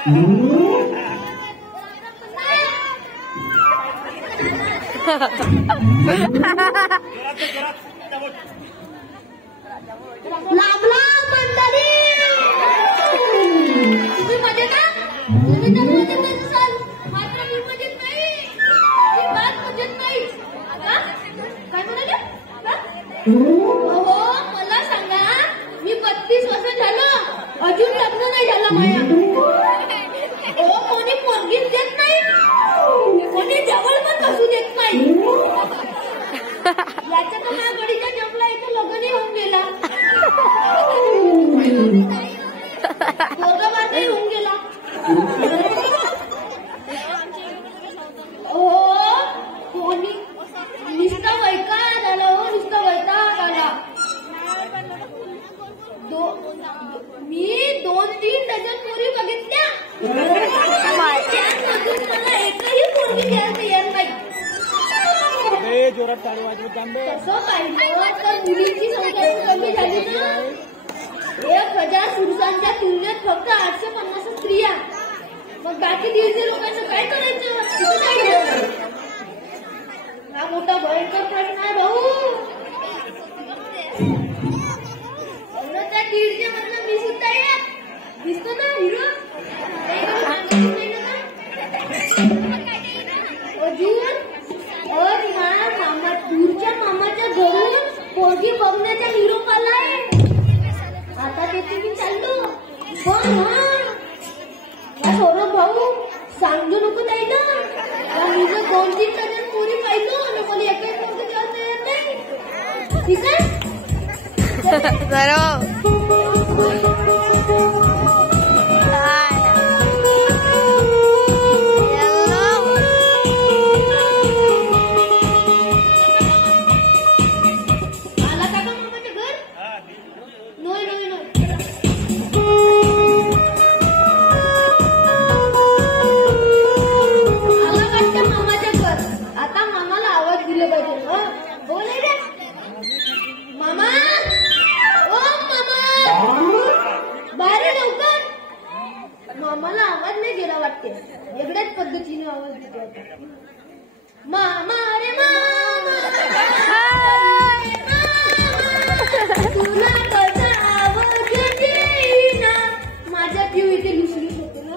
लांब लांब मंडळी, तुम्ही मजेत ना? तुम्ही तर मजेत असाल, मात्र मी मजेत नाही. मी फार मजेत नाही. काय म्हणाले? हो, मला सांगा, मी 32 वर्ष झालं, अजून लग्न नाही झालं माया. हो, कोणी पोरगीच देत नाही, कोणी जवळ पण बसू देत नाही. याच्या तर माझ्या गडीच्या जमला इथं लग्नही होऊन गेला, पोरगा माझाही होऊन गेला. हो, कोणी नुसतं वैताग आला. हो, नुसतं वैताग आला. मी 2-3 डझन पोरी बघितल्या, त्यामधून मला एकही पोरगी द्यायला तयार नाही. जोरात चालू वाजवत जांबे. तसं पाहिलं तर मुलींची संख्या कमी झाली ना. 1000 पुरुषांच्या तुलनेत फक्त 850 स्त्रिया. मग बाकी 150 लोकांचं काय करायचं? हा मोठा भयंकर प्रश्न आहे भाऊ. त्या 150 मधनं मी सुद्धा एक दिसतो ना हिरो. दूरच्या मामाच्या घरून पोरगी बघण्याचा निरोप आलाय. आता तेथे मी चाललो. पण हा सौरभ भाऊ सांगू नको द्यायला. मी जर 2-3 डझन पोरी पाहिलो आणि कोणी एकही पोरगी द्यायला तयार नाही. ठीक आहे. मामाला आवाज नाही गेला वाटते. वेगळ्याच पद्धतीने आवाज देतो. मामा रे मामा, तुला कसा आवाज येईना. माझा जीव इथे लुसलुस होतो ना.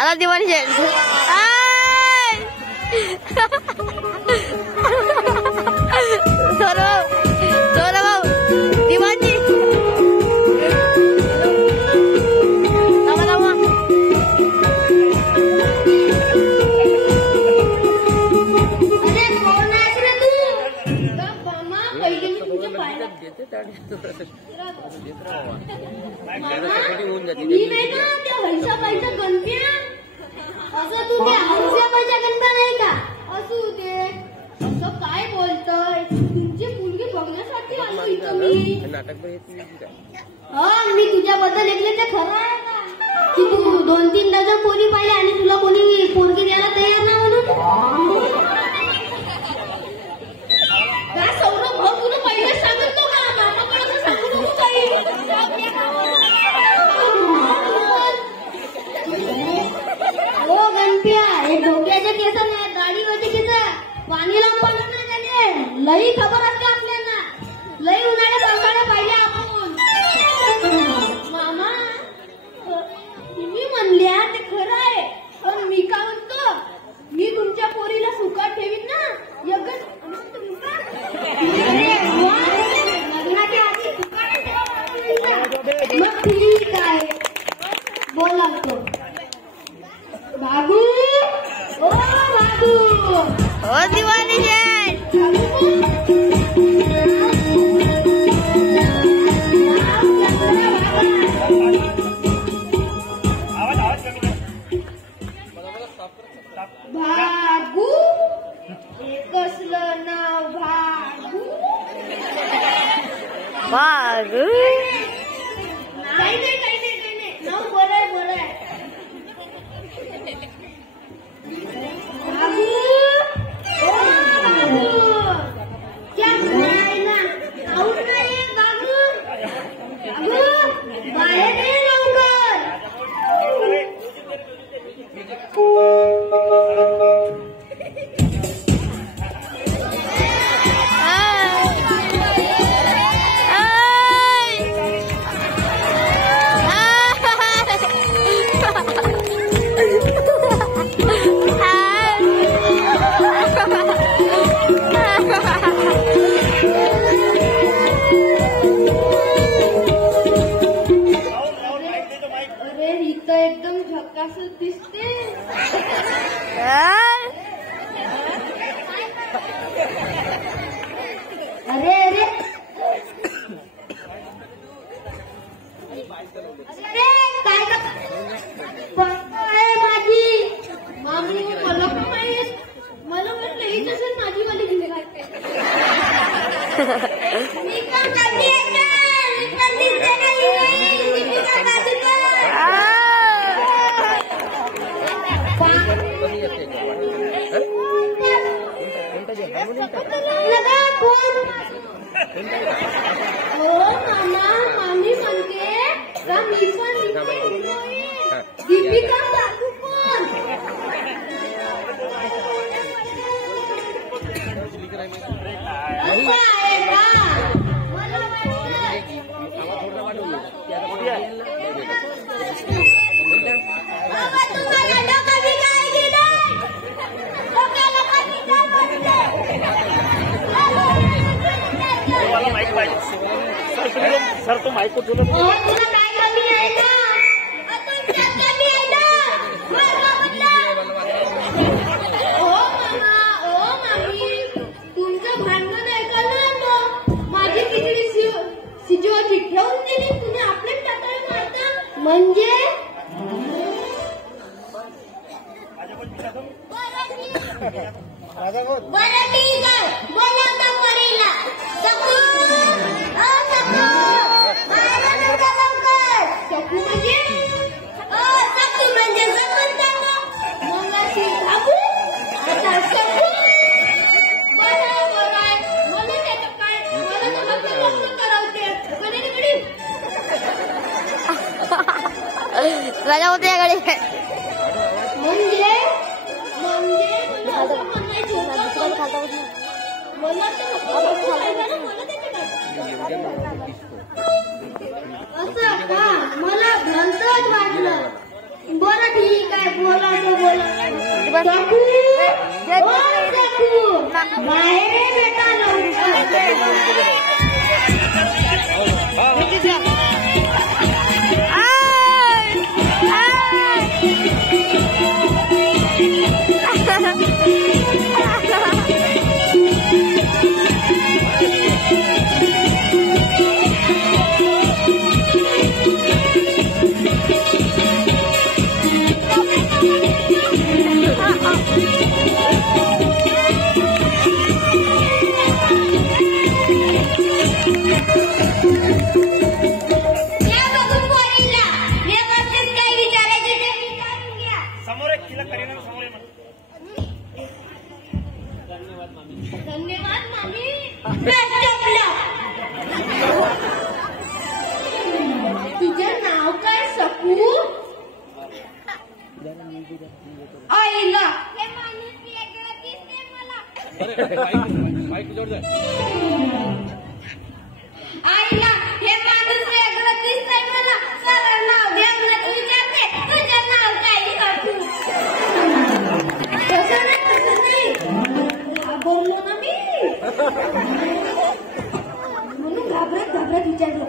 आला दिवाळी मी नाही ना त्या वैशाबाईच्या गणप्या. असं तू त्या हौशाबाईच्या गणप्या नाही का? असू दे. असं काय बोलतोय? तुमची मुलगी बघण्यासाठी आलो इथं मी. हा, मी तुझ्याबद्दल ऐकले ते खरं आहे का? की तू 2-3 डझन पोरी पाहिले आणि तुला कोणी पोरगी द्यायला तयार नाही म्हणून. काय सौरभ भाऊ, तुला पहिलेच सांगितलं का? मामाकडे असं सांगू नको काही. हो गणप्या, हे डोक्याच्या केस नाही, दाढीवरचे केस पाणीला पडून नाही झाले. लई खबर असते आपल्याला. लई उन्हाळ्यात पावसाळ्या पाहिजे आपण. मामा, तुम्ही म्हणल्या ते खरं आहे. पण मी काय म्हणतो, मी तुमच्या पोरीला सुखात ठेवीन ना. लग्नाच्या आधी मग ठीक आहे. बोला तो बाबू. ओ बाबू, ओ दिवाळी भागू. कसलं नाव भागू? भागू काही नाही. नाव बोलाय भागू. ओ भागू, क्या नाही ना. आऊट नाही भागू. मी पण कधी येणार? मी पण दिसते नाही. दीपिका पादुकोण. लगा कोण? हो मामा, मामी म्हणते का मी पण दीपिका पादुकोण. असं आहे का? मला बाबा तुम्हाला डोकं बिघाय की नाही? डोक्याला कमी काय म्हणते? सर तो माइक को तुला काय कमी आहे का? तुमच्यात कमी आहे ना? मला म्हटलं. ओ मामी, तुमचं भांडण ऐकायला ना माझी खिचडी शिजवायची ठेवून दिली. तुम्ही आपलेच टाकायला मारता म्हणजे बरं ठीक आहे. बोला आता परीला. सकू, ओ सकू, बाहेर ये ना लवकर. सकू म्हणजे सकू म्हणजे सकूचा ना. मग अशी सकू, आता सकू. बरं आहे. मला त्याचं काय? मला तर लग्न करावते. कधी राजा होते या गाडी म्हणजे असं म्हणायचं होतं. मला असं का? मला भलतंच वाटलं. बरं ठीक आहे. बोला तो बोला. सकू, ओ सकू, बाहेर ये बेटा लवकर. धन्यवाद मामी. तुझं नाव काय सकू? आईला हे माणूस वेगळं दिसते मला. आईला हे माणूस वेगळं दिसतंय मला. सरळ नाव वेगळंच विचारते. तुझं नाव काय सकू? तसं नाही. बोललो ना मी. म्हणून घाबरत विचारलो.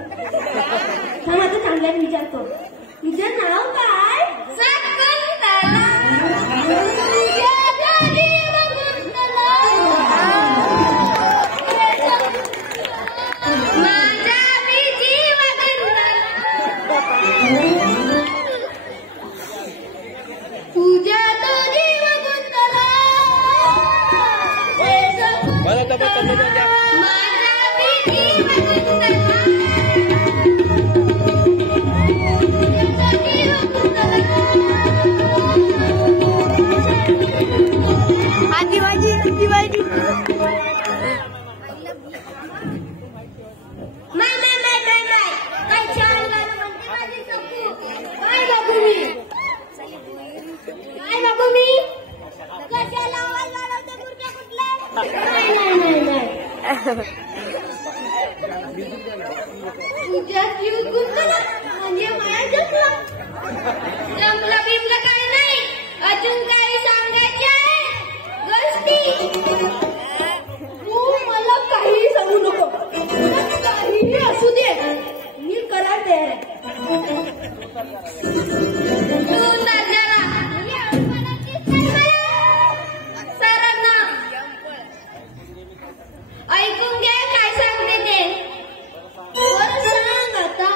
हा माझं चांगल्याने विचारतो. तुझं नाव काय? शकुंतला. तुझ्या घरी शकुंतला. माझा बी जीव गुंतला. तुझ्या घरी शकुंतला. दिवाळी तुझ्या जीव गुंतला म्हणजे माया जमला. जमला बिमला काय नाही. अजून काही सांगायचे आहे गोष्टी? तू मला काही सांगू नको. काहीही असू दे, मी करार तयार आहे. ऐकून घे काय सांगते ते. बरं सांग आता.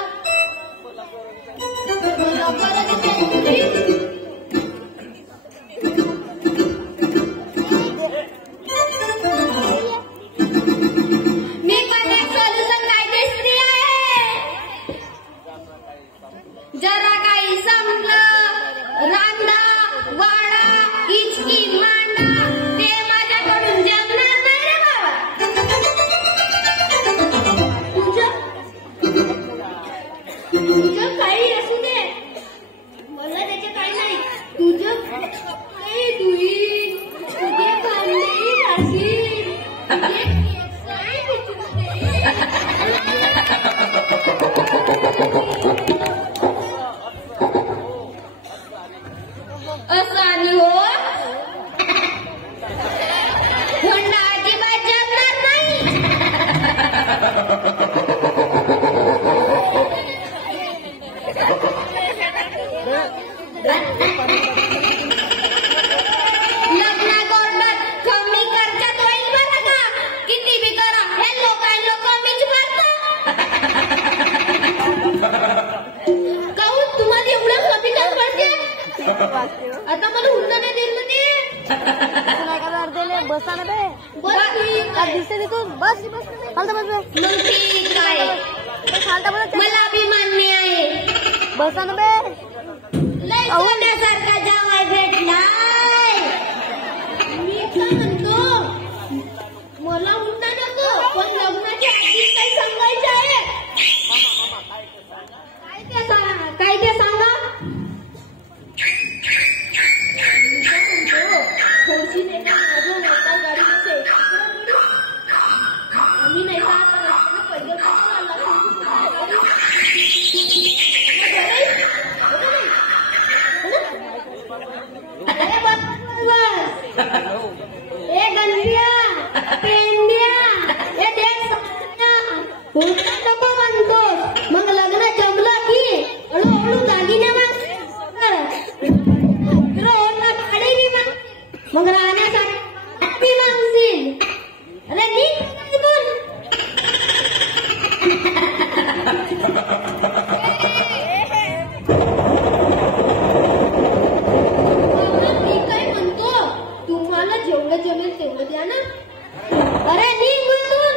जाशील काय विचारू दे. असं आणि हो होंडा अजिबात जमणार नाही. लग्न कोर्टात कमी खर्चात होईल बरं का. किती बी करा हे लोकांना कमीच पडतं. काहून तुम्हाला एवढं कमी का पडते. आता मला हुंडा नाही देईल ना ते. बस ना बे. बस ठीक आहे. दिसते तिथून बस बस चालतं बस बे. मग ठीक आहे. चालतं बस मला अभिमान्य आहे. बस ना बे. लय सोन्यासारखा जावाय भेटलाय. मी काय म्हणतो मला हुंडा नको पण लग्नाच्या आधी काही सांगायचं आहे. काय ते सांगा. थोडीशी नाही का माझं मोठा गाडी नसेल आम्ही नाही का आता रस्त्यानं पैदल कसं आला. अरे बस ए गंडिया पेंड्या ए देख हुंडा नको म्हणतोस मग लग्न जमलं की हळूहळू दागिने मग राहण्यासाठी मागशील. अरे नीट बोल. मी काय म्हणतो तुम्हाला जेवढं जमेल तेवढं द्या ना. अरे नीट बोल.